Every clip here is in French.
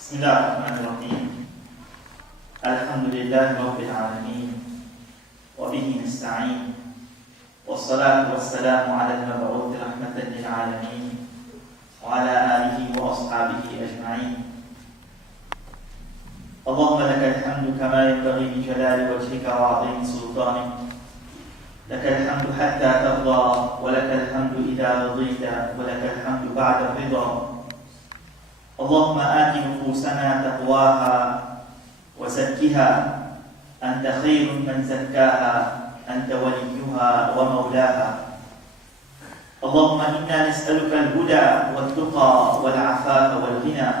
بسم الله الرحمن الرحيم الحمد لله رب العالمين وبه نستعين والصلاة والسلام على المبعوث رحمة للعالمين وعلى آله وأصحابه أجمعين اللهم لك الحمد كما ينبغي لجلال وجهك وعظيم سلطانك لك الحمد حتى ترضى ولك الحمد إذا رضيت ولك الحمد بعد الرضا اللهم آت نفوسنا تقواها وزكها أنت خير من زكاها أنت وليها ومولاها اللهم إنا نسألك الهدى والتقى والعفاف والغنى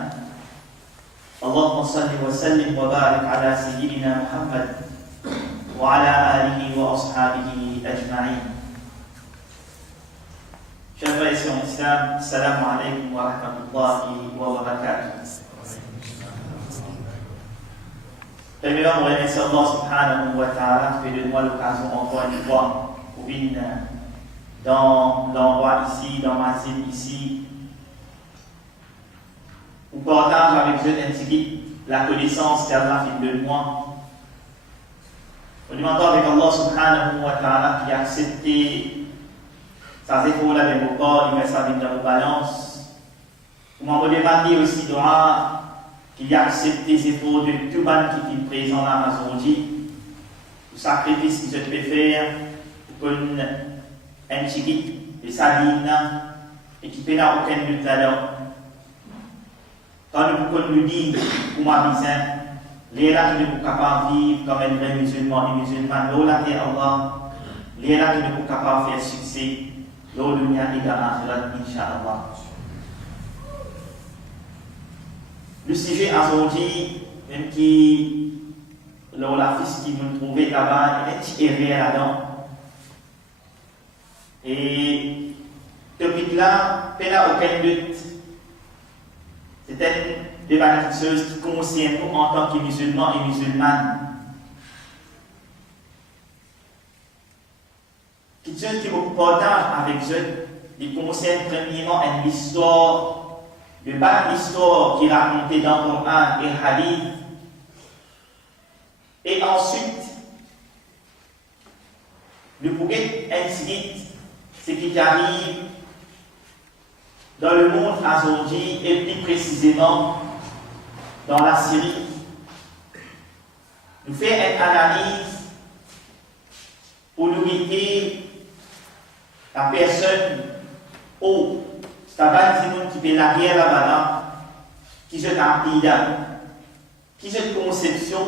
اللهم صل وسلم وبارك على سيدنا محمد وعلى آله وأصحابه أجمعين. Chers frères et sœurs en islam, assalamu alaikum wa rahmatullahi wa barakatuh. Premièrement, on remercie Allah subhanahu wa ta'ala qui fait de moi l'occasion encore une fois pour venir dans l'endroit ici, dans ma ville ici, où partage avec je ainsi la connaissance qu'Allah fait de moi. On demande avec Allah subhanahu wa ta'ala qui a accepté ça c'est pour la même corps, il met ça dans la balance. On m'a demandé aussi doit qu'il a accepté ces efforts de tout le monde qui est présent dans Amazonie, le sacrifice que je peux faire pour un chiquit de sa ligne et qui peut n'a aucun but là-dedans. Quand nous dit pour ma besoin, les là qui ne sont pas vivre comme un vrai musulman et musulman, là qui est Allah, les là qui ne sont pas faire succès. Lors de dunya et dans l'akhirat, Inch'Allah. Le sujet aujourd'hui, même qui, lors la fille qui nous trouvait là-bas, il est un petit erré là-dedans. Et depuis là, il n'y a aucun but. C'est une débatteuse qui concerne nous en tant que musulmans et musulmanes. Quelque chose qui me partage avec eux, il concerne premièrement une histoire, de belle histoire qui est racontée dans le Coran et le Hadith. Et ensuite, le bouquet incident, ce qui arrive dans le monde aujourd'hui et plus précisément dans la Syrie. Nous faisons une analyse pour nous guider la personne ou c'est un monde qui fait la guerre là-bas, qui se t'empile, qui se conception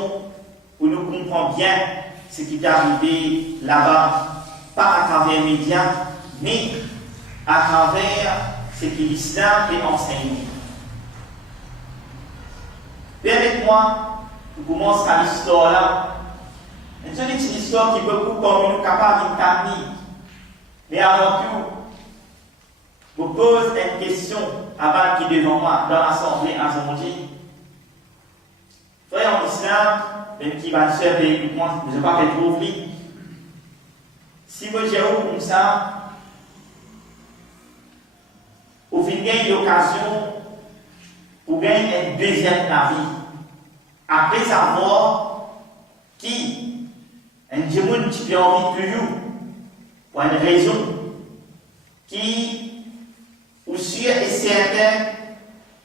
pour nous comprendre bien ce qui est arrivé là-bas, pas à travers les médias, mais à travers ce que l'islam est enseigné. Permettez-moi de commencer à l'histoire là. C'est une histoire qui peut beaucoup comme nous capables de t'amener. Mais avant tout, je vous pose une question avant qui est devant moi dans l'assemblée aujourd'hui. Frère en islam, même qui va se faire avec moi, je ne vais pas faire trop vite. Si vous gérez comme ça, vous venez l'occasion pour gagner une deuxième vie. Après savoir qui, un démon qui a envie de vous, pour une raison qui, ou sûr et certain,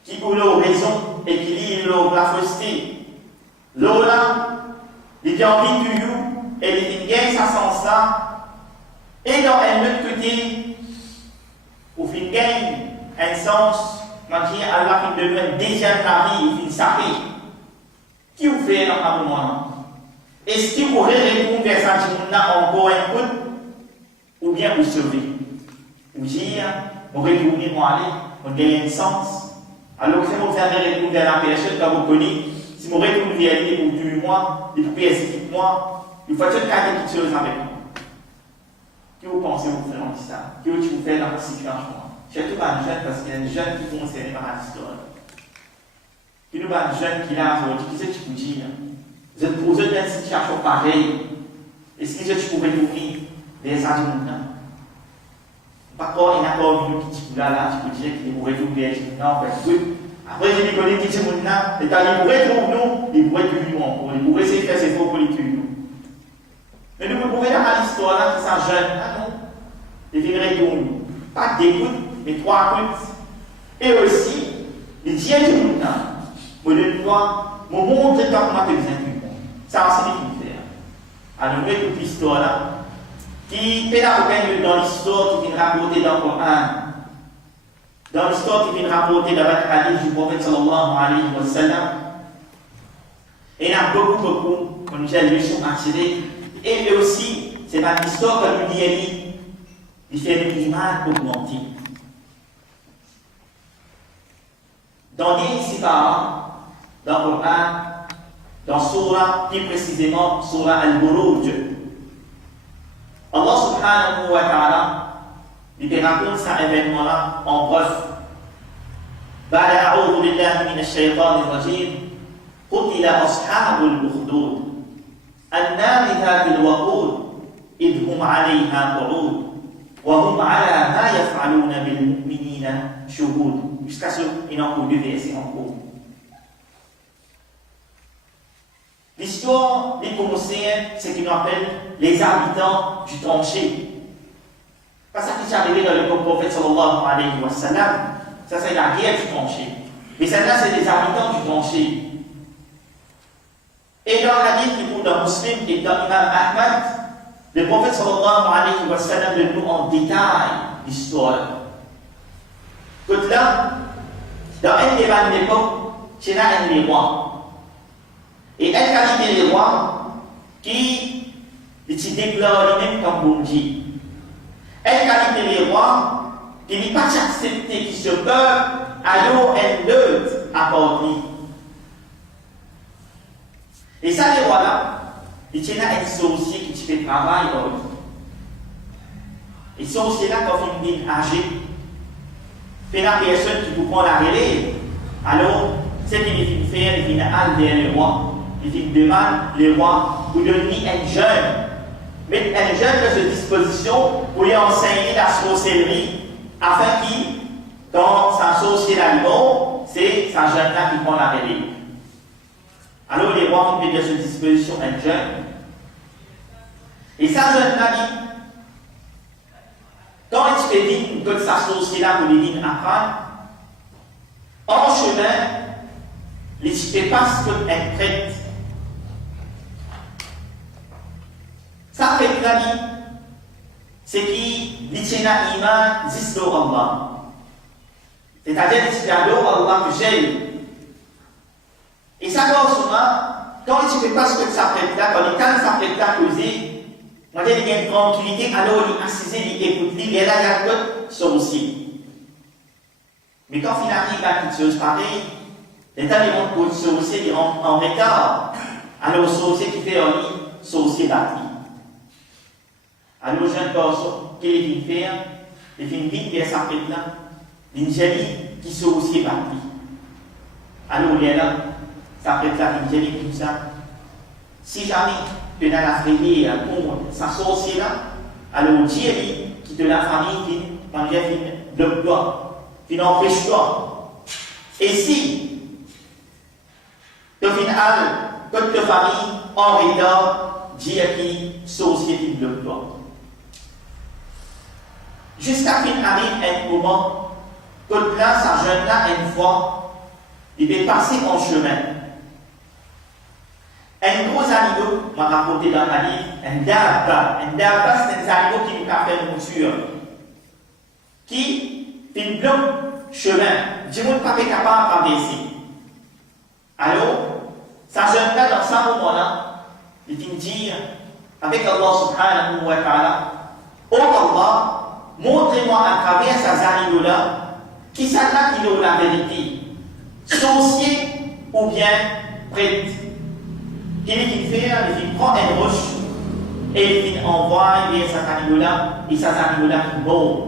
qui a une raison et qui lit la fausseté. Là, il a envie de vous et il gagne sa sens là. Et dans un autre côté, où il gagne un sens, qui Allah qui devient un deuxième vie, il s'arrête. Qui vous fait dans un moment? Est-ce que vous pourrez répondre à ça encore un peu? Ou bien vous sauver. Vous dire, vous retournez, vous allez, vous gagnez un sens. Alors que si vous avez retourné à la personne que vous connaissez, si vous retournez à l'idée pour tuer moi, et pour expliquer moi, il faut que vous fassiez quelque chose avec moi. Qu'est-ce que vous pensez vous faire en ça? Qu'est-ce que vous faites dans la situation? Surtout pas un jeune, parce qu'il y a des jeunes qui sont concernés par l'histoire. Il y a des jeunes qui là, qui c'est que tu peux dire? Vous êtes posé dans une situation pareille. Est-ce que tu pourrais nourrir des adultes? Pas encore, il n'y a pas une qui là, tu peux dire qu'il est mauvais ou bien, non, en fait, oui, Après, j'ai dit que les petits gens là, ils pourraient trouver nous, ils pourraient tuer nous encore, ils pourraient essayer de faire ses faux pour les tuer nous. Mais nous pouvons voir dans l'histoire là, qui sont jeunes, ah non, ils viennent retourner. Pas des gouttes, mais 3 gouttes. Et aussi, les dieux du monde là, moi je dois me montrer comment tu es un. Ça va signifier faire. Alors, nous écoutons l'histoire là, qui est dans l'histoire qui vient rapporter dans le Coran. Dans l'histoire qui vient rapporter dans le hadith du prophète sallallahu alayhi wa sallam, il y a beaucoup, comme j'ai lu sur Marseille, et aussi, c'est une histoire que nous disons, il fait une image augmentée. Dans les Sipara, dans le Coran, dans Surah, plus précisément, Surah Al-Buruj, Allah subhanahu wa ta'ala, il raconte cet événement-là en bref. بعد أعوذ بالله من الشيطان الرجيم قتل أصحاب الأخدود النار ذات الوقود إذ هم عليها قعود وهم على ما يفعلون بالمؤمنين شهود. Jusqu'à ce qu'il en court 2 versets en cours. L'histoire des Colossiens, c'est ce qu'ils appellent les habitants du tranché. Pas ça qui est arrivé dans le prophète sallallahu alayhi wa sallam. Ça, c'est la guerre du tranché. Mais celle-là, c'est les habitants du tranché. Et dans la hadith du dans Muslim et dans Imam Ahmad, le prophète sallallahu alayhi wa sallam nous en détail l'histoire. Écoute là, dans un débat de l'époque, c'est là un des rois. Et elle qualité les rois qui se déclarent lui-même comme bon Dieu. Elle qualité les rois qui n'est pas accepté, qui se peur à l'eau et l'autre à partir. Et ça, les rois là, ils tiennent à un sorcier qui fait travail. Et ce sorcier là, quand il est âgé, fait la personne qui vous prend la relève. Alors, ce qu'il vient faire, il vient aller vers le roi. Il demande le roi pour donner un jeune, mettre un jeune dans cette disposition pour lui enseigner la sorcellerie, afin qu'il, quand sa sorcier l'aliment, c'est sa jeune là qui prend la relève. Alors les rois mettent dans cette disposition un jeune, et sa jeune là dit, quand il se fait dire que sa sorcier là pour lui dire après, en chemin, il se fait passe comme un prêtre. Ça fait que la vie, c'est qui dit iman zislo Allah. C'est-à-dire qu'il y a Allah que j'ai. Et ça quand souvent, quand il ne fait pas ce que ça fait là, quand il calme ça fait là causé, on a une tranquillité, alors il assise, il écoute, il est là, il y a d'autres sorciers. Mais quand il arrive à quelque chose pareil, les temps ils vont pour le sorcier, il rentre en retard. Alors le sorcier qui fait en lit, sorcier battu. Alors, le jeune garçon, qu'il vient faire, il vient vite vers sa fête là, il qui se aussi battu. Alors, il est là, sa fête là, il dit comme ça. Si jamais tu as la frayée contre sa sorcière là, alors Dieu qui de la famille qui, quand il vient, bloque toi, qui n'empêche toi. Et si, au final, toute ta famille en retard, Dieu qui sorcier qui bloque toi. Jusqu'à qu'il arrive un moment, que là, sa jeune là, une fois, il est passé en chemin. Un gros animal m'a raconté dans la livre, un dabba. Un dabba, c'est un animal qui nous a fait une mouture. Qui fait une bloc chemin. Je ne suis pas capable de traverser. Alors, sa jeune là, dans ce moment-là, il vient dire, avec Allah subhanahu wa ta'ala, oh Allah, montrez-moi à travers ces animaux-là, qui ça là qui ont la vérité, sorcier ou bien prêtre. Il fait, il prend une roche et il envoie vers cet animal-là et ces animaux-là qui meurent.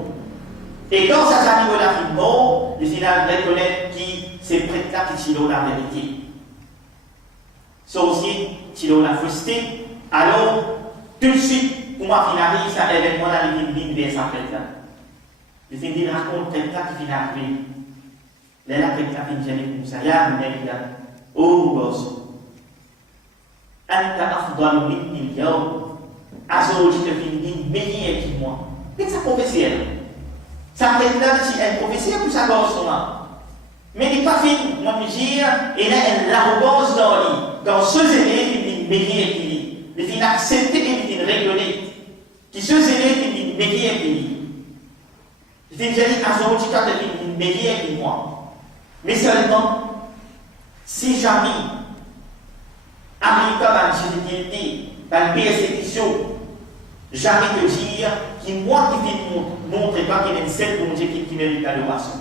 Et quand ces animaux-là qui meurent, il reconnaît qui c'est prêtre-là qui ont la vérité. Sorcier qui ont la fausseté, alors tout de suite, pour moi, il arrive, ça événement-là, il vient vers sa prêtre-là. Il vient raconter prêtre-là qui vient arriver. Les là, quelqu'un qui vient comme ça, ya Nabila, oh gosse, Anta afdal minni al-yawm, Azawji te finit meilleur que moi. Qu'est-ce que ça prophétie elle? Ça peut être là, si elle prophétie, puis ça gosse là. Mais il n'est pas fini, moi je dis, et là, elle l'arrogance dans lui, dans ce zélé, il dit meilleur que lui. Il dit accepter et il dit rigoler. Qui se zélé, il dit meilleur que lui. Il dit, j'ai dit, Azawji te finit meilleur que moi. Mais seulement, si jamais Américain dans une difficulté, dans une persécution, jamais te dire que moi qui vais montrer pas qu'il y a une seule bon Dieu qui mérite l'adoration.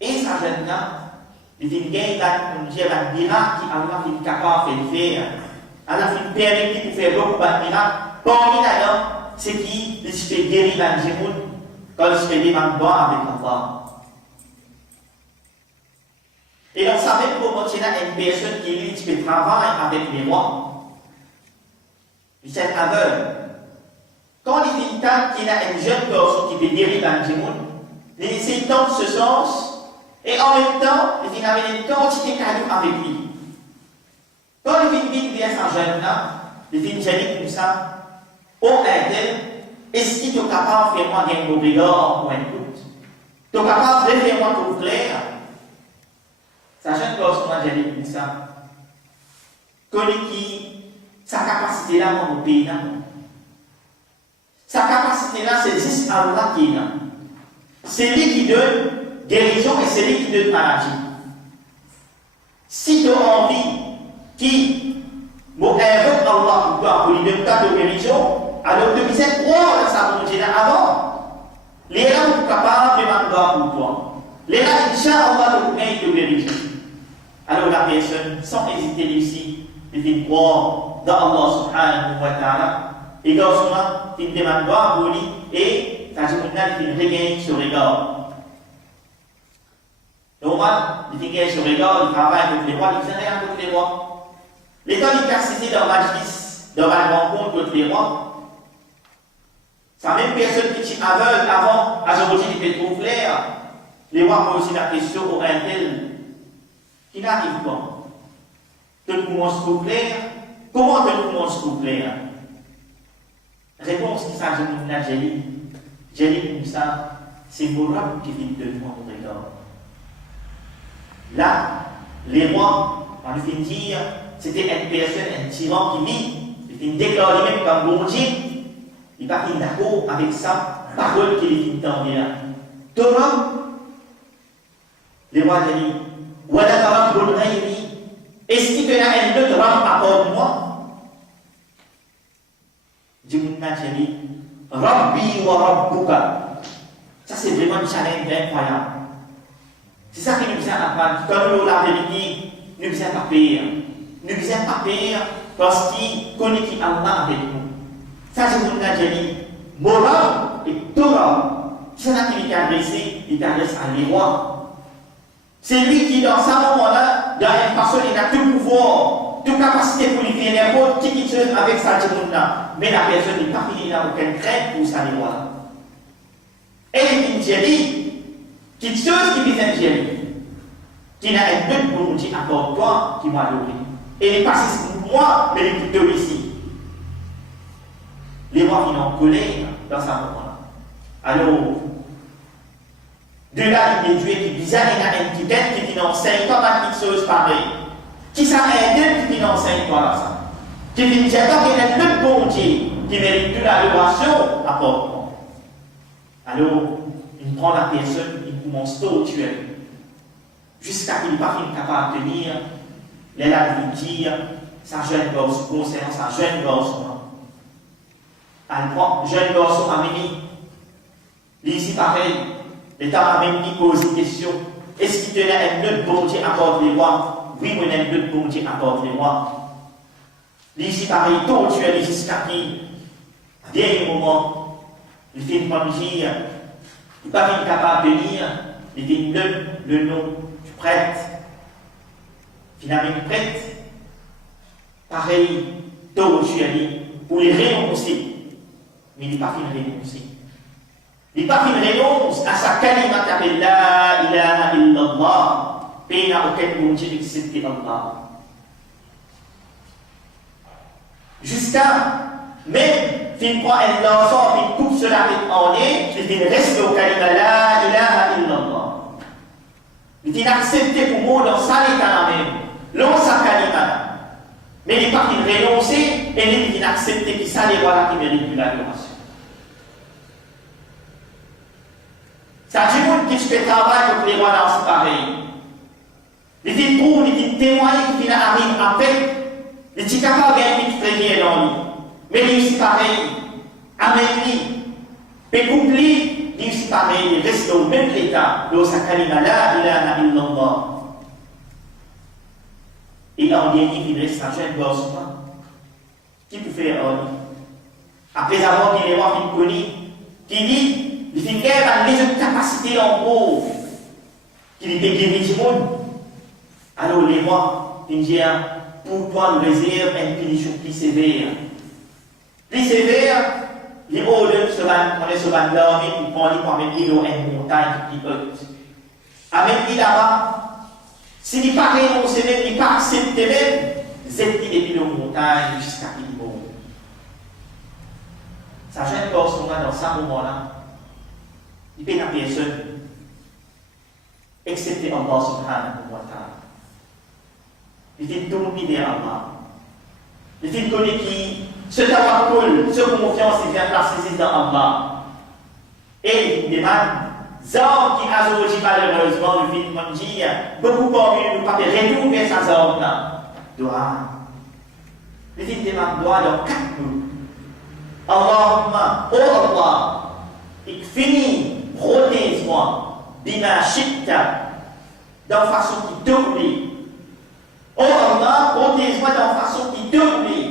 Et ça jeune là, il dit qu'il y a un miracle qui Allah est capable de faire. Allah est permis de faire beaucoup de miracles. Parmi d'ailleurs, c'est qui se fait guérir dans le monde quand il se fait des mains avec Allah. Et on savait comment il y a une personne qui travaille avec les rois. Il est aveugle. Quand il finit qu'il y a une jeune personne qui peut guérir dans le monde, il essaie tant de ce sens, et en même temps, il avait une quantité de cadeaux avec lui. Quand il finit bien sa jeune là, il finit comme ça, oh Adèle, est-ce qu'il est capable de faire moi un regard ou un doute? Tu es capable de faire moi tout clair? Sa jeune personne m'a dit comme ça. Connaît qui sa capacité là dans mon pays là. Sa capacité là, c'est juste Allah qui est là. C'est lui qui donne guérison et c'est lui qui donne maladie. Si tu as envie qui invoque Allah pour toi pour lui donner ta guérison, alors tu disais croire dans sa volonté là avant. Les gens sont capables de demander pour toi. Les gens, Inch'Allah, te guérison. Alors la personne, sans hésiter ici, il dit croire dans Allah subhanahu wa ta'ala. Et dans ce moment, il demande pour lui et ça il regagne ce regard. Normal, il regagne ce regard, il travaille avec les rois, il ne fait rien avec les rois. Les temps il est cité dans Majlis, dans la rencontre avec les rois, sa même personne qui est aveugle avant, à ce moment il fait trop clair. Les rois posent la question au un tel. Qui n'arrive pas. Tu commences trop clair. Comment tu commences trop clair? Réponse qui s'agit de l'Algérie. J'ai dit comme ça, c'est Mourad qui vient de moi au regard. Là, les rois, on lui fait dire, c'était une personne, un tyran qui vit, il fait déclarer même comme bon Dieu. Il n'est pas d'accord avec ça, parole qu'il est entendu là. Thomas, les rois disent, est-ce qu'il y a un autre rang à part de moi? Dieu m'a dit, Rabbi wa Rabbuka. Ça, c'est vraiment un challenge incroyable. C'est ça qui nous a apprendre. Comme nous l'avons dit, nous ne sommes pas pire. Nous ne sommes pas pire parce qu'il connaît qui Allah avec nous. Ça, c'est ce qu'on a dit. Moral et Torah. C'est ça qui il t'adresse à les rois. C'est lui qui, dans ce moment-là, dans une façon, il a tout pouvoir, toute capacité pour lui faire n'importe qui chose avec sa là. Mais la personne n'est pas finie, il n'a aucune crainte pour sa loi. Elle est une génie, quelque chose qui vient génie, qui n'a un peu de bon Dieu à part toi qui m'a adoré. Elle n'est pas pour moi, mais elle est plutôt ici. Les rois viennent en colère dans ce moment-là. Alors, de là, il est Dieu qui est bizarre, il y a un petit tête qui enseigne pas mal de choses pareilles. Qui ça aide qui enseigne toi là ça? Qui dit, j'ai tant qu'il y a le bon Dieu qui mérite toute l'adoration à part. Alors, il prend la personne, il commence torturer. Jusqu'à qu'il n'est pas capable de tenir, il est là de dire, sa jeune gosse, concernant sa jeune gosse. Elle prend, jeune gosse à Mimi. Ici, pareil. L'État a même posé une question. Est-ce qu'il y a un autre bon Dieu à part les rois? Oui, mais il y a un autre bon Dieu à part les rois. Ici, pareil, torturer jusqu'à qui, dernier moment, il fait une manger, il n'est pas capable de venir, il dit le nom du prêtre. Finalement, le prêtre, pareil, torturer pour les renoncer. Mais il n'est pas fini de renoncer. Il pas qu'il renonce à sa kalima qui appelle La ilaha illallah. Et il n'a aucun monde excepté Allah. Jusqu'à même s'il prend un lançon, il coupe cela avec en nez, il reste au kalima La ilaha illallah. Il a accepté pour moi dans sa état même, dans sa kalima. Mais il n'est pas qu'il renonce et il a accepté qu'il s'allait voilà qui mérite l'adoration. Ça dit monde qui fait travail pour les rois dans ce pareil. Les filles pour, les filles témoignent qui arrivent après, les petits capables gagnent très bien dans lui. Mais lui aussi pareil, amen lui, pécoupli, lui aussi pareil, il reste au même état, dans sa kalima la ilaha illallah. Et en dernier, il reste un jeune gosse, qui peut faire en lui. Après avoir dit les rois qu'il connaît, qui dit, il dit qu'il a les autres capacités en gros, qu'il peut guérir du monde. Alors les rois, ils disent, pour toi, nous réserve une punition plus sévère. Plus sévère, les hauts de ce van dormir pour prendre pour mettre dans une montagne qui haute. Avec lui là-bas, s'il n'est pas renoncé même, il n'est pas accepté même, c'est depuis la montagne jusqu'à qu'il meurt. Ça jeune garçon dans ce moment-là, il peut n'a personne, excepté Allah subhanahu wa ta'ala. Il dit tourner vers Allah. Il dit connaît qui ce tawakkul, ce confiance, il vient placer dans Allah. Et il demande, Zor qui a aujourd'hui malheureusement le film dit, beaucoup parmi nous pas retourner vers sa zone là. Doit. Il dit demande doit dans 4 mots. Allahumma, oh Allah, ikfini, protège-moi, bima shitta, d'une façon qui te plaît. Oh Allah, protège-moi d'une façon qui te plaît.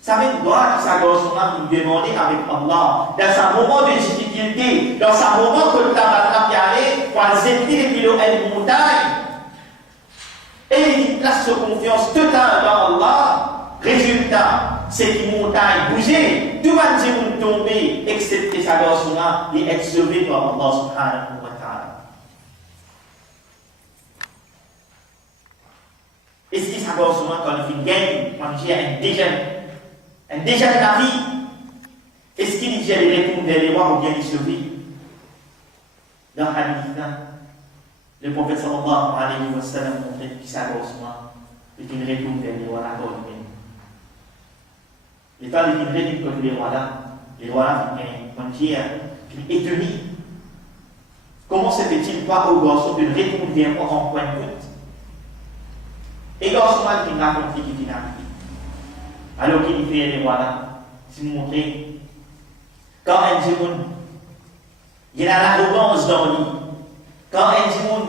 Ça veut dire que sa gosse-là qui demandait avec Allah, dans sa moment de difficulté, dans sa moment que le tabac qui allait, pour accepter les kilos et les montagnes, et il place sa confiance totale dans Allah. Résultat, c'est que montagne bougeait, tout le monde tomber, excepté sa gosse-là, et être sauvé par Allah subhanahu wa ta'ala. Est-ce que sa gosse-là, quand il fait gagne, quand il a un déjà de la vie, est-ce qu'il y a des retours vers les rois ou bien les sauver? Dans le hadith, le prophète sallallahu alayhi wa sallam montrait que sa gosse-là est une retour vers les rois là. Les temps de vivre contre les rois là qui est étonné. Comment se fait-il pas au garçon de retourner vers moi en point de compte? Et le garçon qui m'a compris qu'il vient arrivé. Alors qu'il fait les rois là, c'est nous montrer. Quand un démon, il y a l'arrogance dans lui. Quand un démon,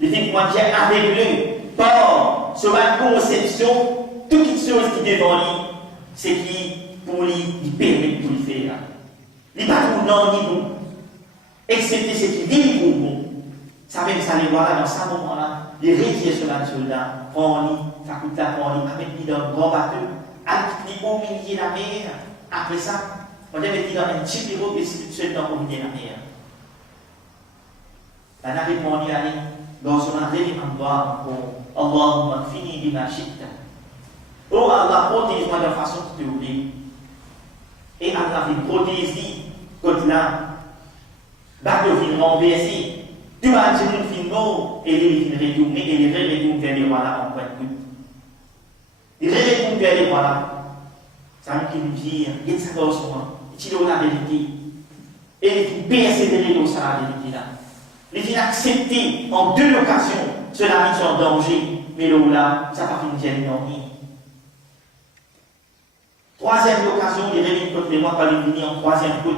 il fait comment dire aveuglé par sur ma conception, toute chose qui est devant lui, c'est qui, pour lui, il permet de tout le faire. Il n'est pas tout non ni bon, excepté ce qui dit pour bon. Ça même ça les voit là, dans ce moment-là, il retire sur la soldat, prend lui, ça coûte la prend lui, avec lui dans un grand bateau, avec lui au milieu de la mer. Après ça, on devait dire dans un petit bureau que c'est seul dans au milieu de la mer. On a répondu à lui, dans son arrivée en bas, Allahumma fini bima shi'ta. Oh Allah, protège-moi de façon qui te oublie. Et Allah fait protéger contre là. Bateau fin renversé. Tu vas dire une fin mort et il va retourner et il va retourner vers les rois là en point de coup. Il va retourner vers les rois là. Ça veut dire qu'il y a sa gosse, il dit la vérité. Et il persévérer dans sa vérité là. Il va accepter en 2 occasions cela mise en danger. Mais là, ça va finir en vie. 3e occasion, il réunit contre les rois par les venir en 3e coup.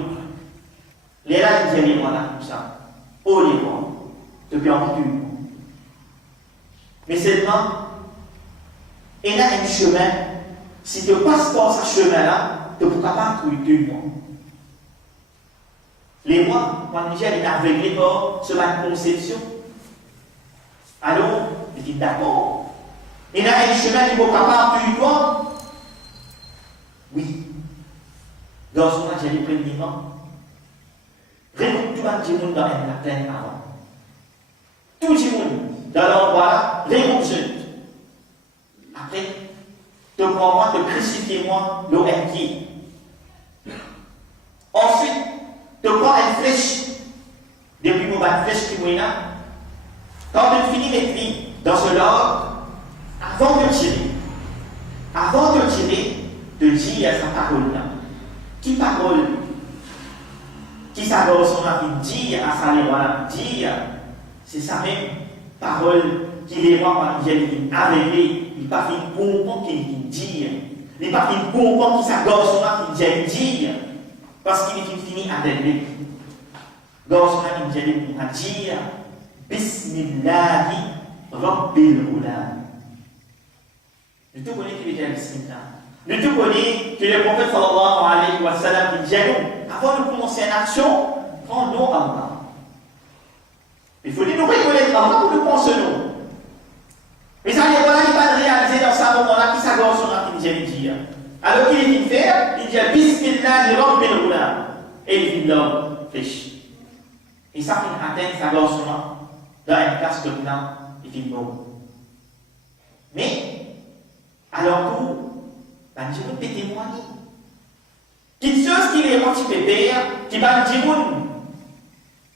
Les là, ils disent les rois là, comme ça. Oh les rois, depuis en plus. Mais seulement, il y a un chemin. Si tu passes dans ce chemin-là, tu ne pourras pas trouver 2 mois. Les rois, quand Niger est aveuglé par ce ma conception, alors, il dit d'accord. Il y a un chemin qui ne pourra pas trouver 2 mois. Oui. Dans son âge, il est pleinement. le monde dans la plaine avant. Tout le monde dans l'endroit là, les groupes jeunes. Après, te prends-moi, te crucifie-moi, l'OMQ. Ensuite, te prends une flèche. Depuis mon bas de flèche qui mouille là. Quand tu finis mes filles dans ce ordre, avant de tirer, te dis à sa parole là. Qui parole? Qui s'adore son avis dit à sa lèvre, dit, c'est sa même parole qui les rend avec lui. Il n'est pas fait comprendre qu'il dit. Il n'est pas fait comprendre qu'il s'adore son avis dit. Parce qu'il est fini avec lui. Gorge son avis dit, Bismillahi Rabbil Ulam. Nous tout connaissons qui est Bismillah. Nous tout connaissons que le prophète sallallahu alayhi wa sallam dit avant de commencer une action, prends-nous Allah. Il faut dire nous reconnaître Allah pour nous penser nous. Mais ça, il n'est pas réalisé dans ce moment-là qui s'agorge son âme qui dit. Alors qu'il est faire, il dit Bismillah Rabbil Ulam. Et il dit l'homme flèche. Et ça fait atteindre sa gorge son âme dans une place comme là, il dit bon. Mais, alors pour, je veux témoigner. Quelque chose qui est anti-pépère, qui va dire,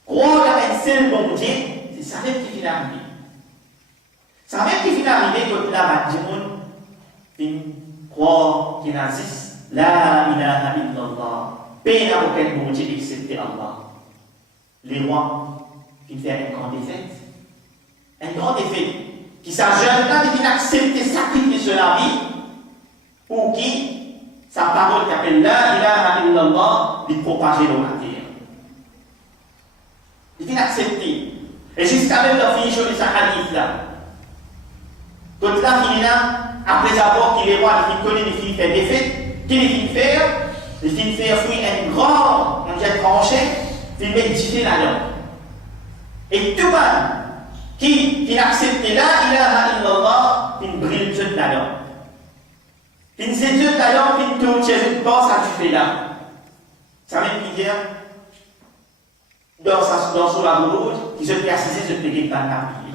croire à un seul bon Dieu, c'est ça même qui vient d'arriver. Ça même qui vient d'arriver quand il a dit, croire qu'il existe, la ilaha illallah, paix n'a aucun bon Dieu excepté Allah. Les rois, qui font une grande défaite. Une grande défaite. Qui s'ajoute là, qui accepte sacrifier sur la vie, pour qui sa parole qui appelle la ilaha illallah, il propager dans la terre. Il vient accepter. Et jusqu'à même la finition de sa hadith là. Quand là, il est là, après avoir qu'il est roi, il connaît les filles faire des fêtes, qu'il est fini faire, il finit faire fruit un grand, on dit tranché, il méditer là-dedans. Et tout le monde qui accepte la ilaha illallah, il brille tout là-dedans. Il ne sait Dieu d'ailleurs qu'il te tient pas ça tu fais là. Ça même qui vient dans son labourage, qui se fait assiser, se fait pas la pied.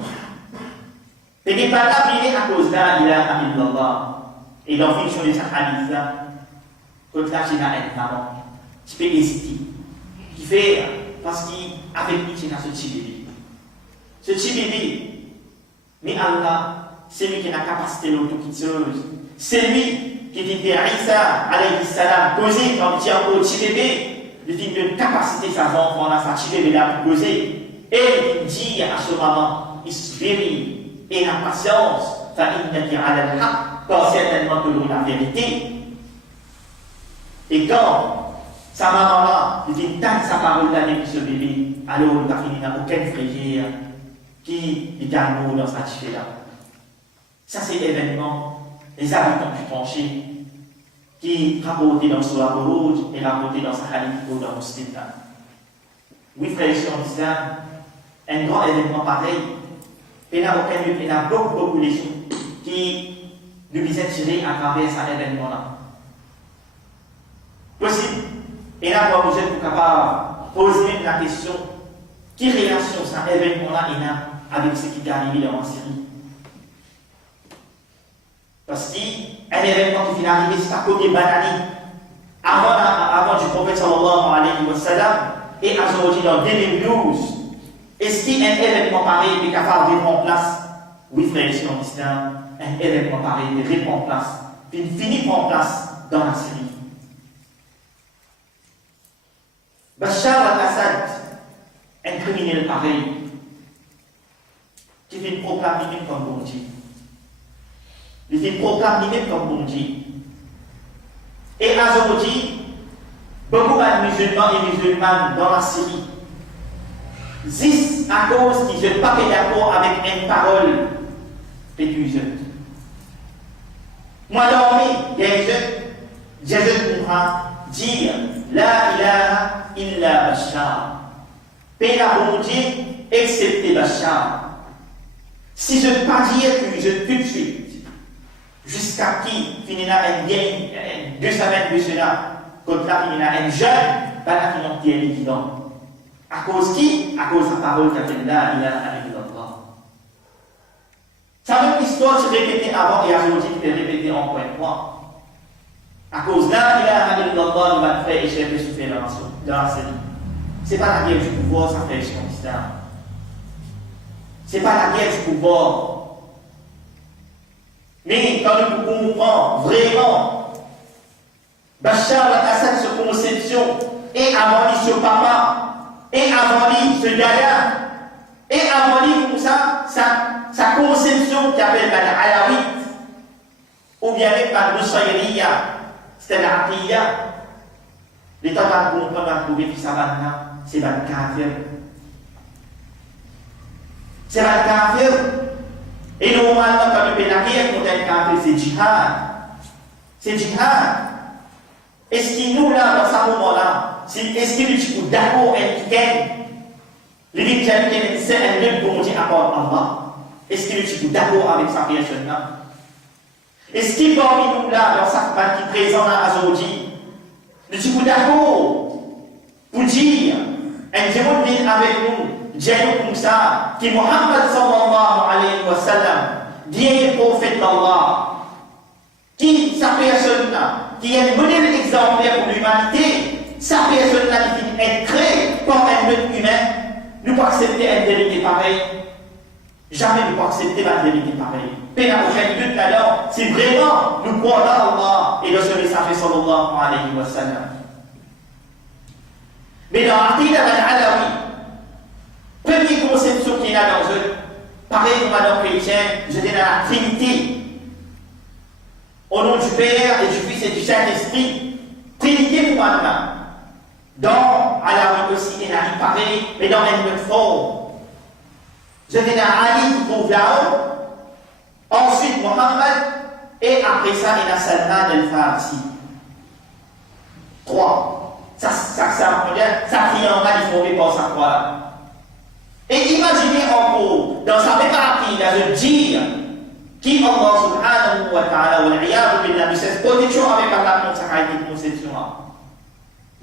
Fait pas la pied à cause là, il a illallah. Et dans la fonction de sa hadith là, quand là, j'ai la haine, pardon, tu peux hésiter. Qui fait, parce qu'avec lui, tu as ce petit bébé. Ce petit bébé, mais Allah, c'est lui qui a la capacité d'autoquitteuse. C'est lui qui dit à Isa, alayhi salam, poser quand il tient au petit bébé, il dit une capacité, sa enfant, là, sa petit bébé là, pour poser. Et il dit à ce moment, isbiri, et la patience, fa'innaki ala al-haq, quand certainement que l'on a la vérité. Et quand sa maman là, il dit tant sa parole là avec ce bébé, alors il n'a aucune frayeur qui est calme dans sa tifée là. Ça, c'est l'événement. Les habitants du tranché qui rapportaient dans son labourage et rapportaient dans sa hadith ou dans Muslim. Oui, frères et sœurs en islam, un grand événement pareil, il y a beaucoup de choses qui nous visent tirer à travers cet événement-là. Possible, et là, vous êtes capable de poser la question quelle relation cet événement-là a avec ce qui est arrivé dans la Syrie? Parce qu'un événement qui vient d'arriver, c'est à côté banani. Avant du prophète sallallahu alayhi wa sallam, et aujourd'hui dans 2012, est-ce qu'un événement pareil est capable de reprendre place? Oui, frères et sœurs en islam, un événement pareil est reprendre place, puis finit prendre place dans la Syrie. Bachar al-Assad, un criminel pareil, qui vient proclamer comme bon Dieu. Il vient proclamer comme bon Dieu. Et aujourd'hui, beaucoup de musulmans et musulmanes dans la Syrie existent à cause qu'ils ne sont pas d'accord avec une parole des jeunes. Moi, dormi, il y a un jeune, Jésus pourra dire la ilaha illa Bachar. Paix la bon Dieu, excepté Bachar. Si je ne pas dire que je tout de suite, jusqu'à qui finira un bien, 2 semaines de cela, quand là finira un jeune, pas là qui est évident. À cause qui? À cause de la parole qu'a fait là, il a avec Allah. Ça même histoire se répétait avant et aujourd'hui qui est répétée en point point. À cause de là, il a avec Allah, il va faire échapper souffler dans la série. Ce n'est pas la guerre du pouvoir, ça fait échapper l'islam. Ce n'est pas la guerre du pouvoir. Mais quand nous comprenons vraiment Bachar al-Assad, cette conception, et avant lui ce papa, et avant lui ce gaillard, et avant lui comme ça, sa conception qui appelle l'Alawite, ou bien avec la Nusayriya, c'était l'Aqiya. L'État va comprendre, va trouver que ça va là, c'est le kafir. C'est le kafir. Et normalement, quand nous faisons la guerre contre un kafir, c'est djihad. C'est djihad. Est-ce qu'il nous, là, dans ce moment-là, est-ce qu'il est d'accord avec quelqu'un? Les victimes qui sont un même bon Dieu à part Allah. Est-ce qu'il est d'accord avec sa personne-là? Est-ce qu'il est parmi nous, là, dans sa part qui est présent là aujourd'hui, est d'accord pour dire, un Dieu vient avec nous, Dieu comme ça, qui Muhammad sallallahu alayhi wa sallam, bien prophète d'Allah, qui, sa personne-là, qui est un modèle exemplaire pour l'humanité, sa personne-là qui est créée par un être humain, nous pas accepter une vérité pareille. Jamais nous pas accepter la vérité pareille. Pénal aucun but alors, c'est vraiment nous croire dans Allah et dans ce messager sallallahu alayhi wa sallam. Mais dans l'Aqida al-Alawi, première conception qu'il y a dans eux, pareil comme dans les chrétiens, je dis dans la Trinité. Au nom du Père et du Fils et du Saint-Esprit, Trinité pour maintenant. Dans Alawi aussi, il y a pareil, mais dans une autre forme. Je dis dans Ali qui trouve là-haut, ensuite Mohammed, et après ça, il y a Salman al-Farsi. 3. Ça triangle est formé par sa croix. Et imaginez encore, dans sa même aqida, de dire qui Allah subhanahu wa ta'ala wa l'iyadu billah, cette position avec Allah contre sa conception-là.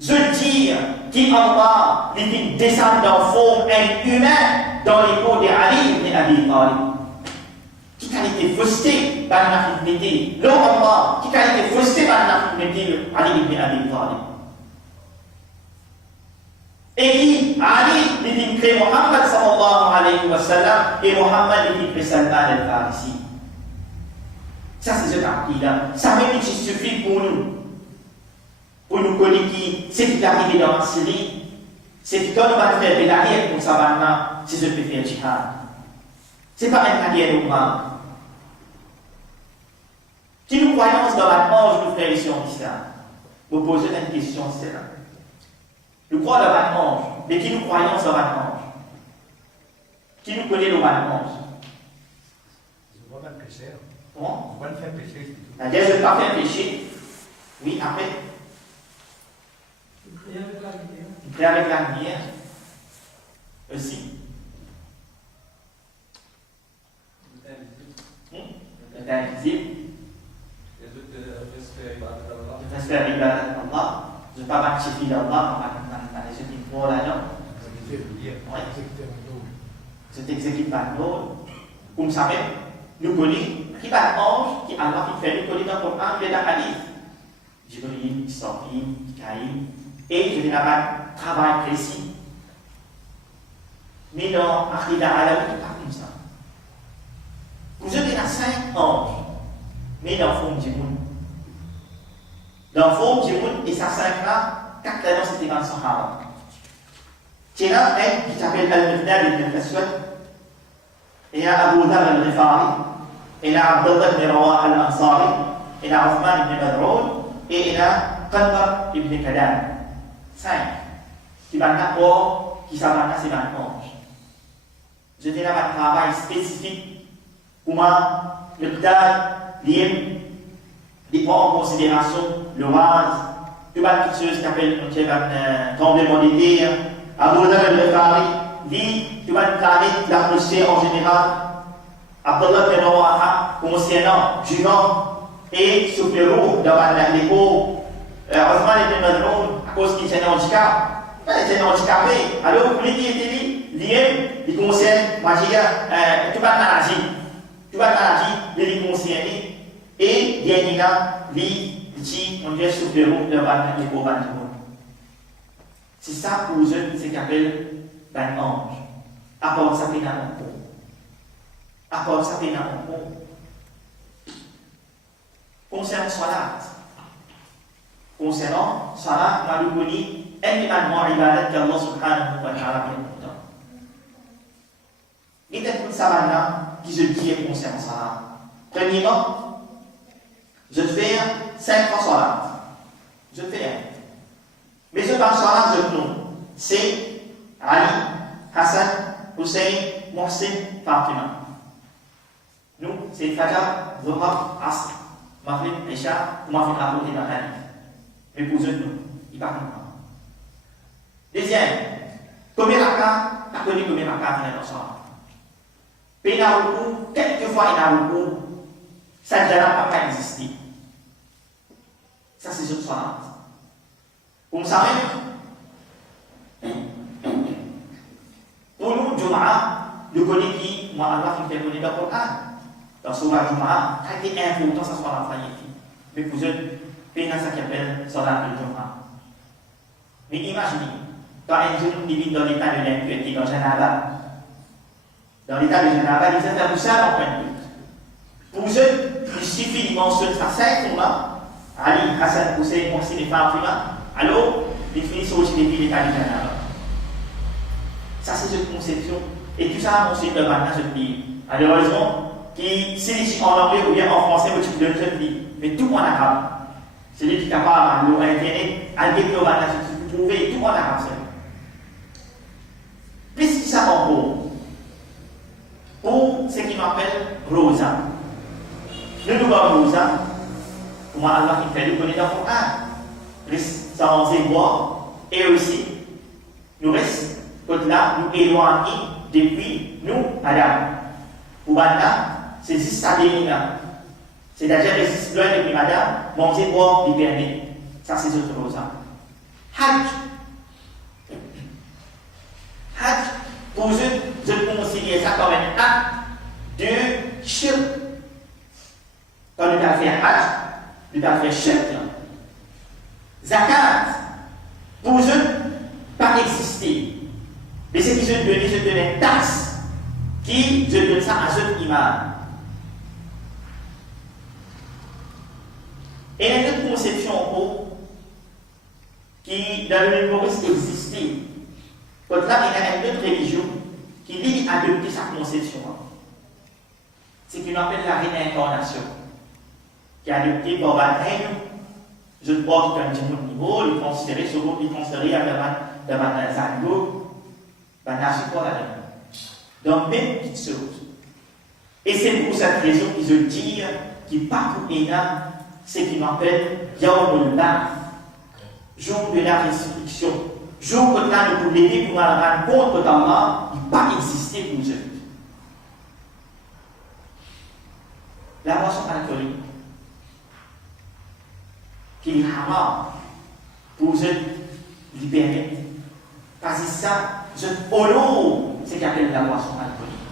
Je dire qui Allah les descend dans forme humaine dans les peaux d'Ali ibn Abi Talib. Qui a été frustré par la fidélité. L'homme Allah, qui a été frustré par la fidélité Ali ibn Abi Talib. Et qui, Ali, il crée Muhammad sallallahu alayhi wa sallam et Muhammad il crée Salman al-Farsi. Ça c'est ce aqida. Ça même il suffit pour nous connaître qui c'est qui est arrivé dans la Syrie, c'est que quand on va faire de l'arrière pour ça maintenant, c'est ce que fait le djihad. C'est pas un arrière normal. Qui nous croyons dans la manche de frères ici en islam? Vous posez une question, c'est là. Nous croyons dans la manche, mais qui nous croyons dans la manche? Qui nous connaît dans la manche? Je ne vais pas le pécher. Comment? Je ne vais pas le faire pécher. C'est-à-dire, je ne vais pas faire pécher. Oui, après. Il prie avec la lumière. Aussi. C'est invisible. Je respecte l'ibadat d'Allah. Je ne vais pas m'activer d'Allah dans les yeux qui croient là-dedans. Je t'exécute par l'ordre. Comme ça même, nous connaissons qui va l'ange, qui Allah qui fait nous connaître dans le Coran, il y a des hadiths. Jibril, Israfil, Mikaïl. Et je vais là-bas un travail précis. Mais dans Aqida Alawi, il n'est pas comme ça. Vous avez là 5 anges, mais dans la forme du monde. Dans la forme du monde, et ça 5 là, 4 là, c'était dans le Sahara. C'est là un qui s'appelle Al-Miqdad ibn al-Aswad, et il y a Abu Dhar al-Ghifari, et il y a Abdullah ibn Rawah al-Ansari, et il y a Uthman ibn Mad'oun, et il y a Qadar ibn Kadam. 5. Qui va d'accord, qui s'appelle c'est 20 anges. Je dis là un travail spécifique pour moi, le Qadar, il prend en considération le vase, il y a quelque chose qui appelle un tremblement de terre. Abu Dhar al-Ghifari dit tu vas calmer l'atmosphère en général. Abdullah ibn Rawaha, comme c'est un an, jugant, et souffle lourd dans l'épaule. Uthman ibn Mad'oun, à cause qu'il tient un handicap, Elle était handicapée. Alors, pour lui qui était lié, il concerne, moi je dis, tout pas de maladie. Tout pas de maladie, il concerne. Et, il y a lui, dit, on dit, sur le route de les pauvres du monde. C'est ça pour eux, c'est qu'on appelle un ange. À part ça, c'est un ange. À part ça, c'est un ange. Concernant Salat, nous connaissons énormément d'ibadat qu'Allah subhanahu wa ta'ala fait pourtant. Il y a beaucoup de savants qui se disent concernant Salat. Premièrement, je vais faire 5 fois Salat. Je vais faire. Mais je parle Salat, je nomme. C'est Ali, Hassan, Hussein, Mohsin, Fatima. Nous, c'est Fajr, Zohar, Asr. Maghrib, Isha, ou Maghrib, Rabout et Maghrib. Mais pour eux, non. Ils ne parlent pas. Deuxième, combien raka, tu connais combien raka dans le soir. Puis il a beaucoup, quelquefois il a beaucoup, ça ne va pas exister. Ça c'est une soirée. Vous savez, pour nous, Jum'a, nous connaissons qui, moi, Allah qui fait connaître le Coran. Dans Surah Jum'a, ça a été important, ça soit la faillite. Mais pour eux, il y a ça qui appelle Salat al-Jum'a. Mais imaginez, quand un jeune vit dans l'état de l'impureté, dans l'état de Janaba, il s'est fait ça en point de but. Pour eux, il suffit de mentionner ça 5 fois, Ali, Hassan, Hussein, Mohsin et Fatima, alors, il finit sur l'état de Janaba. Ça, c'est une conception. Et tout ça, on sait que maintenant, je dis, malheureusement, qui, si en anglais ou bien en français, je te dis, mais tout en arabe. C'est lui qui est capable, à Internet, à déclarer, vous trouvez tout en arabe. Qu'est-ce qui ça en pour ce qui m'appelle Rosa. Le nouveau Rosa, pour moi, Allah qui fait le connaître dans le Coran. Sans éboire, et aussi, nous restons, là, nous éloignés depuis nous, Adam. Pour maintenant, c'est juste ça là. C'est-à-dire que si loin depuis Adam, manger, boire, hiberner. Ça, c'est autre chose. Hajj. Hajj, pour eux, je considère ça comme un acte de shirk. Quand nous avons fait Hajj, nous avons fait shirk. Zakat, pour eux, pas exister. Mais ce qui se donne, je donne une taxe qui, je donne ça à ce imam. Et il y a une autre conception qui, dans le mémorisme, existait. Quand là, il y a une autre religion qui lui a adopté sa conception. C'est ce qu'on appelle la réincarnation. Qui est adoptée par un règne, je crois qu'il y a un petit niveau, il est transféré à la Zango, donc, même petite chose. Et c'est pour cette raison qu'ils se disent qu'il parcourt ce qu'ils appellent Yawmul Ba'th, jour de la restriction, jour que là nous pouvons l'aider pour nous rendre compte que Allah n'a pas existé pour eux. La boisson alcoolique, qui est haram pour eux, libérer. Parce que ça, je honore ce qu'on appelle la boisson alcoolique.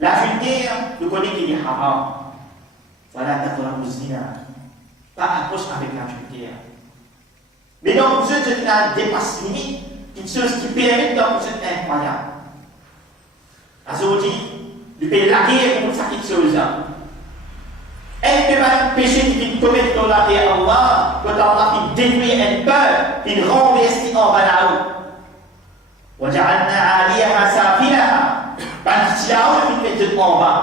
La vulgaire, nous connaissons qu'il est haram. Voilà, d'accord, la zina. Pas approche avec la vulgaire. Mais donc, vous êtes une dépasse limite, une chose qui permet donc vous êtes incroyable. Aujourd'hui, le pays laquer pour ça quelque chose. Elle ne peut pas péché qui commet dans la terre Allah, quand Allah détruit un peuple, il renverse en bas là-haut. وَجَعَلْنَا عَلِيَهَا سَافِلَهَا parce qu'il y a un qui fait en bas,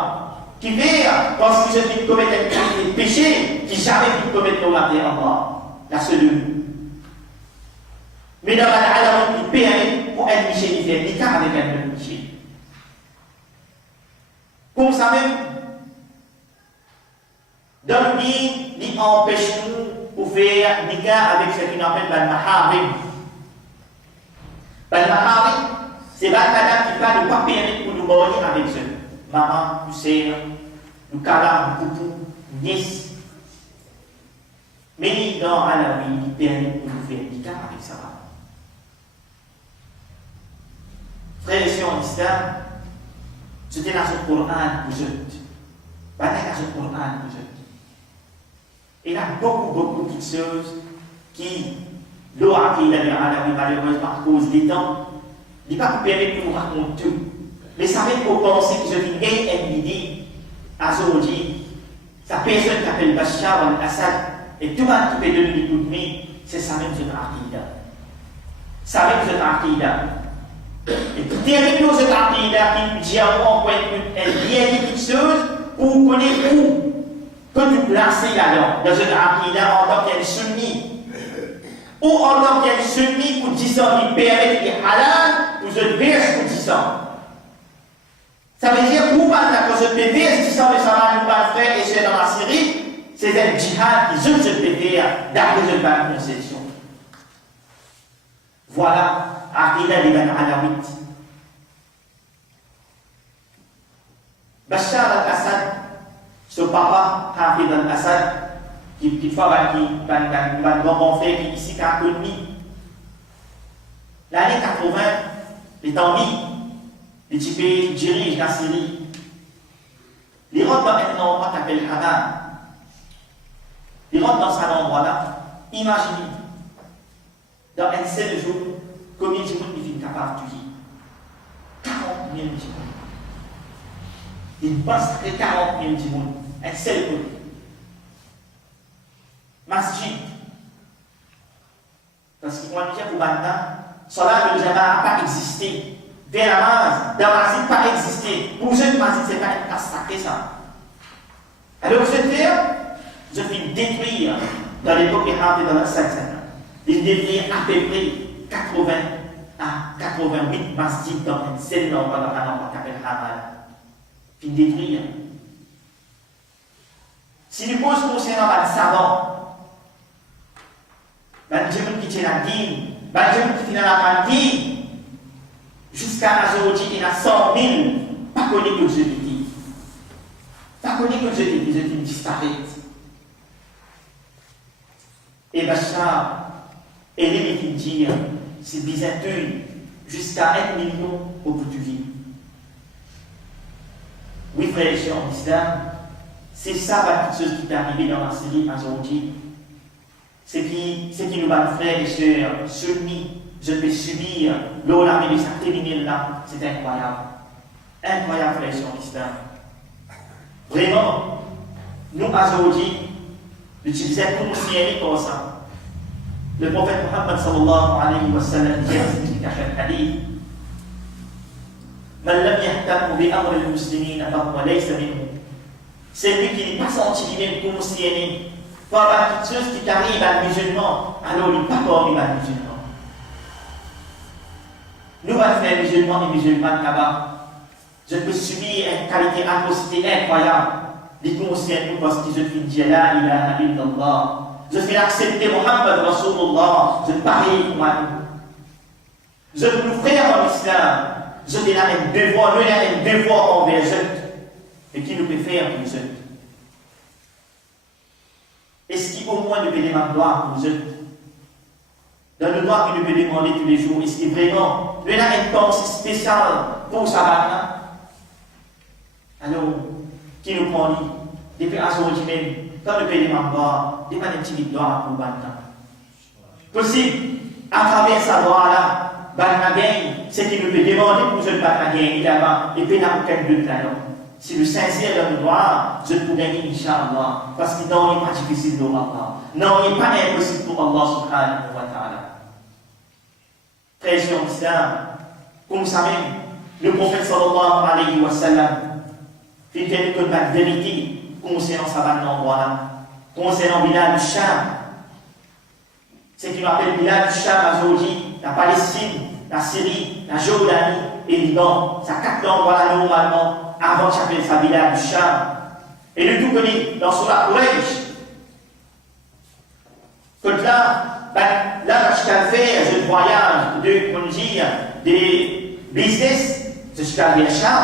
qui fait, parce que je commettre un péché, qui jamais pu commettre dans la terre en bas. La seule de nous. Mais dans la terre, il permet pour un péché, il fait l'écart avec un péché. Comme ça même, dans le livre, il empêche nous pour faire l'écart avec ce qu'on appelle le maharim. Le maharim, c'est pas quelqu'un qui va ne pas permettre pour nous marier avec eux. Maman, nous sœurs, nous cadavres, nous poupous, nous nièces. Mais dans Alawi, il permet de nous faire du cas avec ça. Frères et sœurs en islam, c'était dans le Coran pour eux. Pas dans le Coran pour eux. Il y a beaucoup de choses qui, malheureusement, à cause des temps, il ne pas permettre de nous raconter tout. Mais ça fait pour penser que je viens une idée à Zoji. Sa personne qui appelle Bachar al-Assad, et tout le monde qui peut donner des coups de main, c'est ça même cette aqida. Ça même cette aqida. Et tout est nous cette aqida qui nous dit en point elle vient de quelque chose pour connaître où que tu placer là-dedans, dans cette aqida en tant qu'elle sunni. Ou en tant qu'elle sunni pour dire ça, il permet de halal, pour se verse pour dire ça. Ça veut dire que vous, quand je peux dire, si ça va nous pas faire et c'est dans la Syrie, c'est un djihad qui je peux faire d'après une bonne conception. Voilà, Aqida des Ben Alawites. Bachar al-Assad, ce papa, Hafid al-Assad, qui petite-fois va grand frère qui ici qu'a connu. L'année 80, les temps les types dirigent la Syrie. Ils rentrent dans un endroit qui s'appelle Haman. Ils rentrent dans cet endroit-là. Imaginez, dans un seul jour, combien de gens ils sont capables de tuer 40 000 gens. Ils massacrent 40 000 gens. Un seul coup. Masjid. Parce que quand on dit pour maintenant, cela ne n'a pas existé. Vers la base, Damascus n'a pas existé. Pour ce Damascus, ce n'est pas une place sacrée, ça. Alors, je vais faire, je vais détruire, dans l'époque qui est dans la 5 il détruire à peu près 80 à 88 masjids dans une seule endroit dans un endroit qui s'appelle Hamal. Puis détruire. Si nous posons concernant les savants, les gens qui tiennent la dîme, les gens qui tiennent la cantine, jusqu'à aujourd'hui, il y a 100 000, pas connu que je dis. Pas connu que je dis disparaît. Et Bachar, et les qui disent, c'est Byzantin, jusqu'à 1 million au bout du vie. Oui, frères et sœurs en islam, c'est ça la chose qui est arrivée dans la Syrie aujourd'hui. C'est qui nous va frères et sœurs sunnis. Je peux subir l'armée de sa criminelle là, c'est incroyable. Incroyable, frères et sœurs en islam. Vraiment, nous aujourd'hui, l'utiliser pour nous signaler comme ça. Le prophète Muhammad sallallahu alayhi wa sallam dit dans un hadith Man lam yahtamu bi amri al-muslimin fa huwa laysa minhum. C'est lui qui n'est pas senti lui-même comme musulman. Pour avoir quelque chose qui arrive à un musulman, alors il n'est pas comme un musulman. Nous allons faire musulmans et musulmanes là-bas. Je peux subir une qualité atrocité incroyable. Les conseils nous parce que je fais dire la ilaha illallah. Je fais accepter Muhammad Rasulullah. Je parie pour moi. Je nous frère en islam. Je fais un devoir envers eux. Et qui nous peut faire pour eux? Est-ce qu'il au moins nous peut demander gloire pour eux? Dans le droit qu'il nous peut demander tous les jours, est-ce qu'il vraiment nous a une pensée spéciale pour sa bataille? Alors, qui nous prend dit, depuis aujourd'hui même, quand nous peut demander gloire, il n'y a pas de petite gloire pour bataille. Possible, à travers sa gloire-là, bataille, c'est qu'il nous peut demander pour ce bataille, évidemment, et puis il n'y a aucun doute là-dedans. Si le sincère dans le droit, je peux gagner, Inch'Allah. Parce que non, il n'est pas difficile pour Allah. Non, il n'est pas impossible pour Allah subhanahu wa ta'ala. Frères et sœurs en islam, comme ça même, le prophète sallallahu alayhi wa sallam fait quelque la vérité concernant sa bande d'endroit-là, concernant Bilal du Sham. C'est qu'il appelle Bilal du Sham aujourd'hui, la Palestine, la Syrie, la Jordanie et Liban. Ça 4 endroits-là normalement. Avant j'appelle ça Bilal du Sham. Et le tout connu dans Surah Quraysh. Comme là, je t'ai fait un voyage de, comment dire, des business, je suis allé à Sham.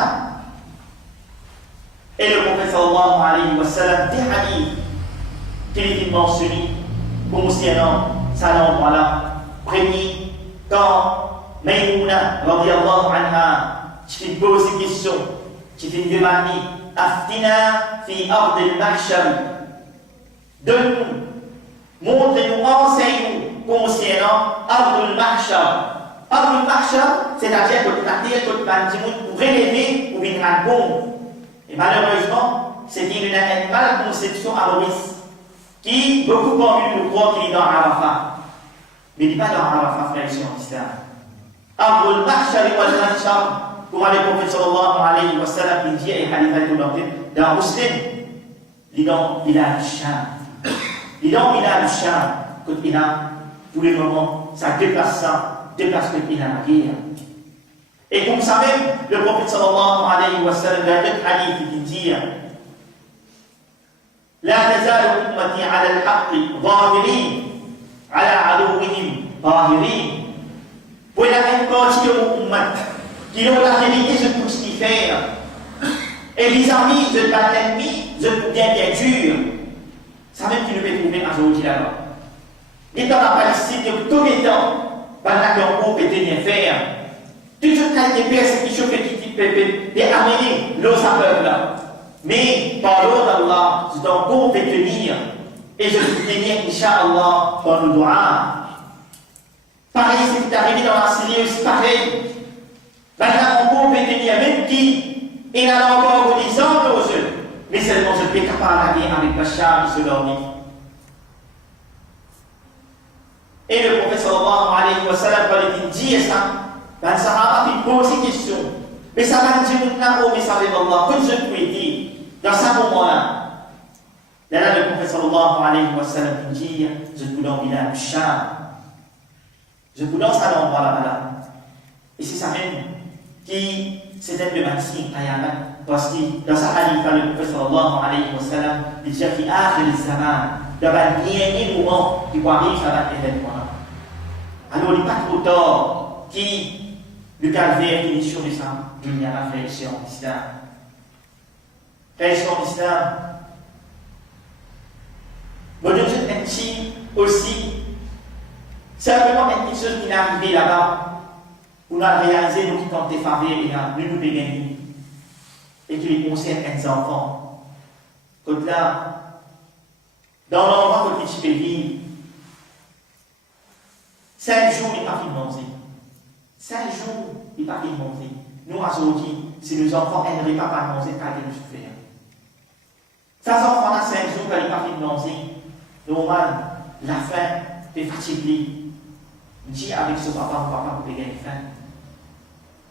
Et le prophète sallallahu alayhi wa sallam, des hadiths qu'il est mentionné, concernant cet endroit-là. Premier, quand Maïmouna, radiallahu anha, tu fais poser des questions, tu fais demander, Aftina fi ard al-mahshar. Donne-nous, montre-nous, enseigne-nous concernant ard al-mahshar. Ard al-mahshar, c'est-à-dire que la terre, que le pour relever ou bien répondre. Et malheureusement, c'était une mal conception à Maurice, qui, beaucoup parmi nous croient qu'il est dans Arafat. Mais il n'est pas dans Arafat, frère, ici en islam. Ard al-mahshar wal mahshar. Comme le prophète sallallahu alayhi wa sallam dit, et Khalifa dans Muslim, il a le Sham. Il a le Sham, quand il a, tous les moments, ça déplace que il a la guerre. Et comme ça même, le prophète sallallahu alayhi wa sallam, dans le hadith, il dit, لا تزال أمتي على الحق ظاهرين على عدوهم ظاهرين. Pour la même partie de mon ummat, qui ont la vérité, je peux ce qu'ils font. Et les amis, je bats l'ennemi, je peux bien dur. Ça même qui nous fait trouver un jour là-bas. Et dans la Palestine, tous les temps, pendant qu'on peut tenir faire, toujours quand il y a des persécutions qui amener l'eau à peuple là. Mais par l'eau d'Allah, je dois compter tenir. Et je peux tenir, Inch'Allah, dans le doigt. Pareil, c'est qui est arrivé dans la Syrie, c'est pareil. Maintenant, on peut tenir même qui, il a encore 10 ans aux yeux. Mais seulement je peux capable d'aller avec Bachar et se dormir. Et le prophète sallallahu alayhi wa sallam, quand il dit ça, ben Sahaba fait poser des questions. Mais ça va dire maintenant au message d'Allah, comme je peux dire, dans ce moment-là, là, le prophète sallallahu alayhi wa sallam dit, je vous donne il a Bachar. Je vous donne ça l'endroit là-bas. Et c'est ça même qui c'était le maxime parce que dans sa hadith, le prophète sallallahu alayhi wa sallam, il dit qu'il y a akhir zaman, dans le dernier moment qui va arriver à l'événement. Alors, il n'est pas trop tard qui le calvaire qui est sur les femmes, il y a la fracture en islam. Fracture en islam. Bon, je vais dire aussi, simplement quelque chose qui est arrivé là-bas. On a réalisé nous qui comptons des familles et nous gagner et qui les concerne les enfants. Quand là, dans l'endroit où tu peux vivre, 5 jours, il n'est pas fini de manger. 5 jours, il n'est pas fini de manger. Nous, aujourd'hui, si nos enfants n'aimeraient pas manger, qu'est-ce qu'ils nous faire? Ces enfants-là, 5 jours, quand il n'est pas fini de manger, normal, la faim, tu es fatigué. Dis avec ce papa, pour gagner faim.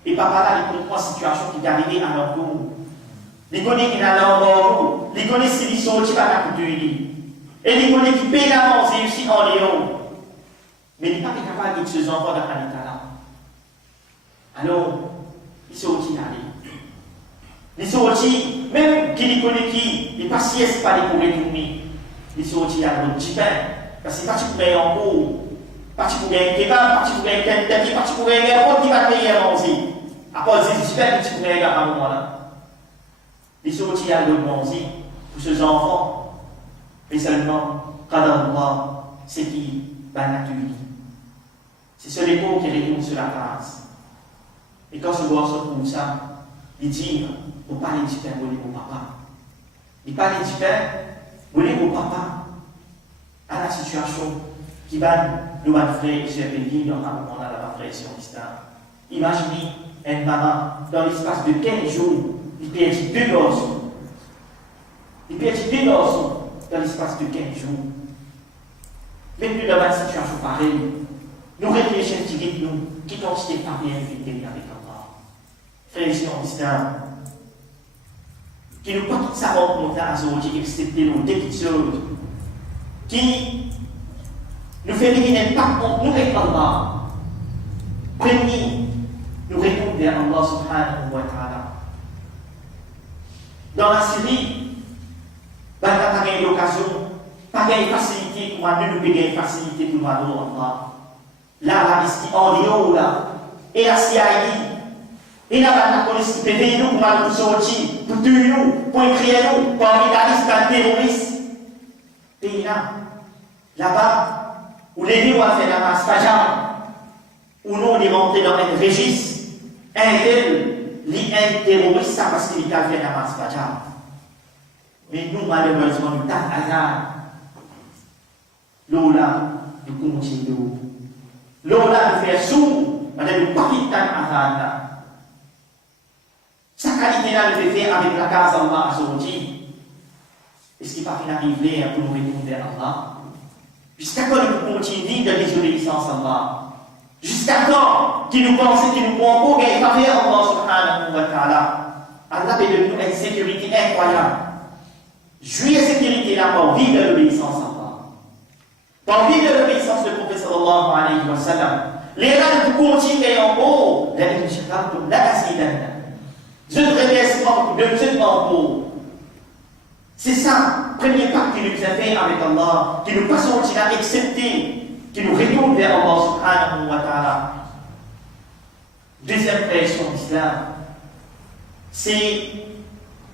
Et papa là, il connaît une situation qui est arrivée à leur tour. Il connaît qu'il a leur tour. Il connaît s'ils sont qui va la couture. Et il connaît qu'il paye la manger aussi en Léon. Mais il n'est pas capable de dire ses enfants dans l'état là. Alors, ils sont aussi allés. Ils sont aussi, même qu'il connaît qui, il n'est pas si est pas pour retourner. Ils sont aussi à l'autre petit pain. Parce que c'est pas si vous en cours. Parti pour gagner kebab, parti pour gagner kentucky, parti pour gagner un qui va payer à manger. Après, c'est super petit pour gagner à un moment-là. Les sorties à l'autre manger pour ces enfants. Mais seulement, quand Allah, c'est qui va nature. C'est ce l'écho qui répond sur la base. Et quand ce gars se trouve ça, il dit, on parle du pain, vous mon papa. Il parle du pain, vous mon papa, à la situation qui va nous frère et sœurs bénis dans un moment à la frère sur l'islam. Imaginez un maman dans l'espace de 15 jours, il perdit 2 garçons. Il perdit 2 garçons dans l'espace de 15 jours. Même nous dans une situation pareille, nous réfléchissons qui nous, qui t'ont cité par bien avec Allah. Frère et sœurs l'islam, qui nous pas sa rencontre à Zodi, excepté nos déficients, qui nous fait deviner par contre nous avec Allah. Premier, nous répondons vers Allah subhanahu wa ta'ala. Dans la Syrie, il n'y a pas d'occasion, pas de facilité pour nous, nous payer facilité pour nous Allah. Là, la liste en Léo, là, et la CIA, et là, la police qui peut venir nous pour nous sortir, pour tuer nous, pour écrire nous, pour envoyer la liste d'un terroriste. Et là, là-bas, où les lieux ont fait la masse Fajr, où nous on est rentré dans un registre, un terroriste, ça parce qu'il a fait la masse Fajr. Mais nous, malheureusement, nous avons hasard. Lola, nous continuons. Lola, nous faisons sous, nous ne pas quitter hasard. Sa qualité-là, nous fait faire avec la case d'Allah aujourd'hui. Est-ce qu'il va pas arriver pour nous retourner vers Allah? Jusqu'à quand nous continuons de désobéissance à Allah? Jusqu'à quand qui nous pensent, qui nous prend pour gagner à faire Allah subhanahu wa ta'ala? Allah fait de nous une sécurité incroyable. Jouir la sécurité là pour vivre de l'obéissance à Allah. Pour vivre de l'obéissance du prophète sallallahu alayhi wa sallam. Les gens qui continuent en haut, je ne répète pas de nous en haut. C'est ça, premier pas qui nous a fait avec Allah, qui nous passe à accepter, qui nous retourne vers Allah subhanahu wa ta'ala. Deuxième pression d'Islam, c'est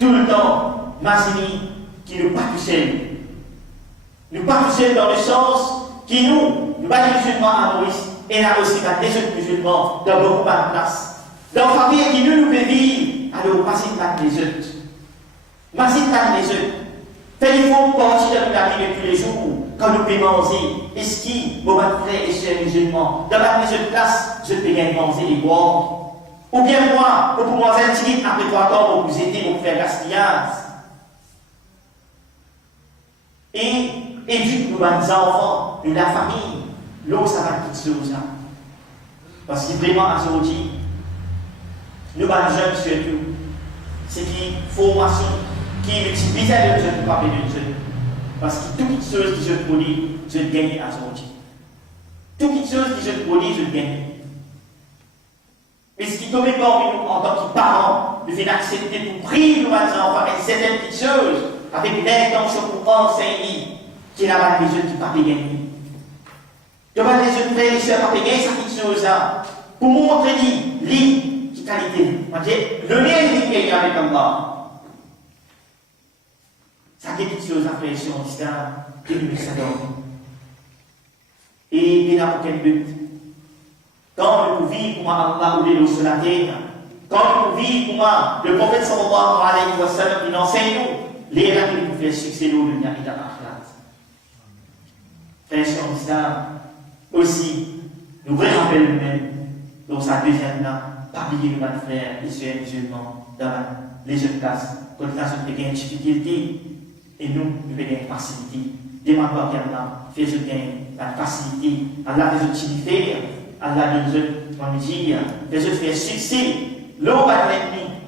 tout le temps, Masini, qui nous pas tout seul. Nous pas tout seul dans le sens qui nous pas des musulmans à Maurice, et là aussi des autres musulmans dans beaucoup de places. Dans la famille qui nous peut vivre, alors Masini pas les autres. Masini pas les autres. Téléphone partie de la vie de tous les jours, quand nous pouvons manger, est-ce qu'il, vos frères et sœurs musulmans, dans ma maison de place, je peux bien manger les boire? Ou bien moi, pour manger un petit après 3 ans, pour vous aider, pour faire gaspillage. Et éduque nos enfants, et la famille, l'eau, ça va toutes choses là. Parce que vraiment, aujourd'hui, nous, les jeunes surtout, c'est une formation qui utilise le jeune pour parler de Dieu. Parce que toute chose qui se produit, je gagne à son Dieu. Toute chose qui se produit, je gagne. Mais ce qui tombe parmi nous en tant que parents, nous fait accepter pour prier nos enfants avec certaines petites choses, avec l'intention pour enseigner qui est là-bas les jeunes qui parlent gagner. Devant les jeunes frères et sœurs, parlent gagner cette chose là, pour montrer qui qualité. Le lien est gagné avec Allah. Ça fait quelque chose à faire sur l'islam, que nous savons. Et là, pour quel but? Quand nous vivons pour Allah ou les sur la terre, quand nous vivons pour le prophète sallallahu alayhi wa sallam, il enseigne nous, les gens qui nous font succès dans le dunya et dans l'akhirat. Frères sur l'islam, aussi, nous rappelons nous-mêmes, dans sa deuxième là, parmi nos frères et sœurs musulmans, dans les jeunes classes, quand nous avons des difficultés, et nous avons une facilité. Demandons à Allah, fais-nous la facilité. Allah fait utiliser, Allah nous dire, fais-nous faire succès. L'homme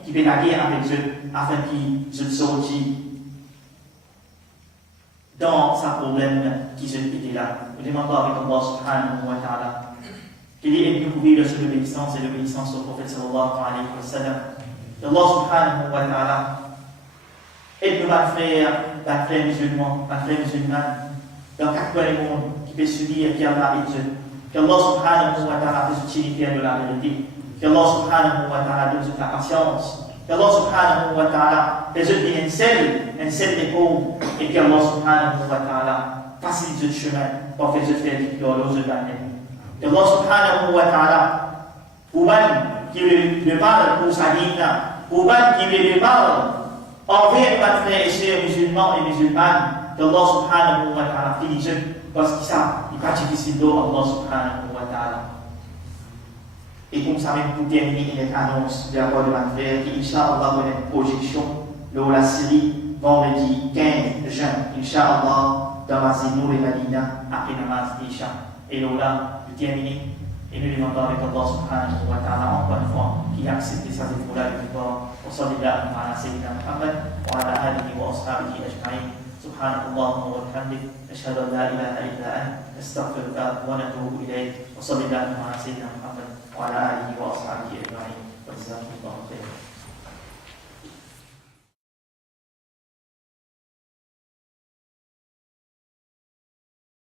qui peut la guerre avec eux, afin qu'ils sortent dans sa problème qui se était là. Nous demandons avec Allah subhanahu wa ta'ala qu'il ait découvert sur l'obéissance et l'obéissance au prophète sallallahu alayhi wa sallam. Allah subhanahu wa ta'ala aide nos frères musulmans, musulmanes, dans 4 coins du monde, qui peut se dire qu'Allah est Dieu. Qu'Allah subhanahu wa ta'ala fait utilité de la vérité. Qu'Allah subhanahu wa ta'ala donne la patience. Qu'Allah subhanahu wa ta'ala fait un seul des pauvres. Et qu'Allah subhanahu wa ta'ala facilite le chemin pour faire victoire aux autres d'année. Qu'Allah subhanahu wa ta'ala, pour qui veut le mal pour sa vie, pour qui veut le mal, envers nos frères et sœurs musulmans et musulmanes, qu'Allah subhanahu wa ta'ala fait les jeunes, parce que ça, il n'est pas difficile d'Allah subhanahu wa ta'ala. Et comme ça, même pour terminer, il y a une annonce de la part de ma frère qui, Inch'Allah, va une projection de la série vendredi 15 juin, Inch'Allah, dans la Zinour et Madina, après Namaz Isha. Et là, de terminer, et nous demandons avec Allah subhanahu wa ta'ala encore une fois qui a accepté sa défouler du corps. وصلى الله على سيدنا محمد وعلى اله واصحابه اجمعين سبحانك اللهم وبحمدك نشهد ان لا اله الا انت نستغفرك ونتوب اليك وصلى الله على سيدنا محمد وعلى اله واصحابه